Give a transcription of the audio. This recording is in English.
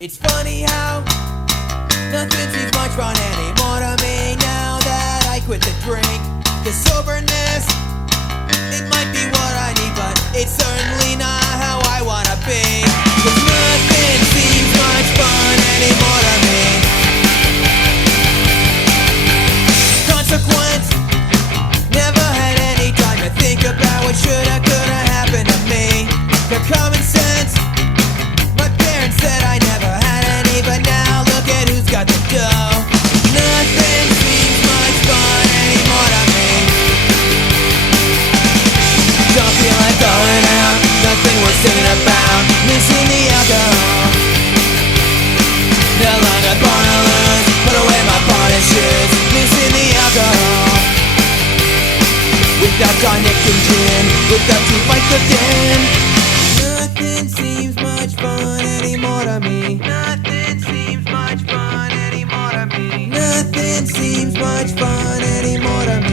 It's funny how nothing seems much fun anymore to me now that I quit the drink. The soberness, it might be what I need, but it's certainly not how I wanna be. 'Cause nothing seems much fun anymore to me. Consequence, never had any time to think about what shoulda, coulda happened to me. The common sense, my parents said I never had any, but now look at who's got the dough. Nothing seems much fun anymore to me. Don't feel like going out, nothing worth singing about. Missing the alcohol, no longer born to lose. Put away my bonnet shoes, missing the alcohol. Without tonic and gin, without to fight the din. Nothing seems much fun anymore to me. Nothing seems much fun anymore to me. Nothing seems much fun anymore to me.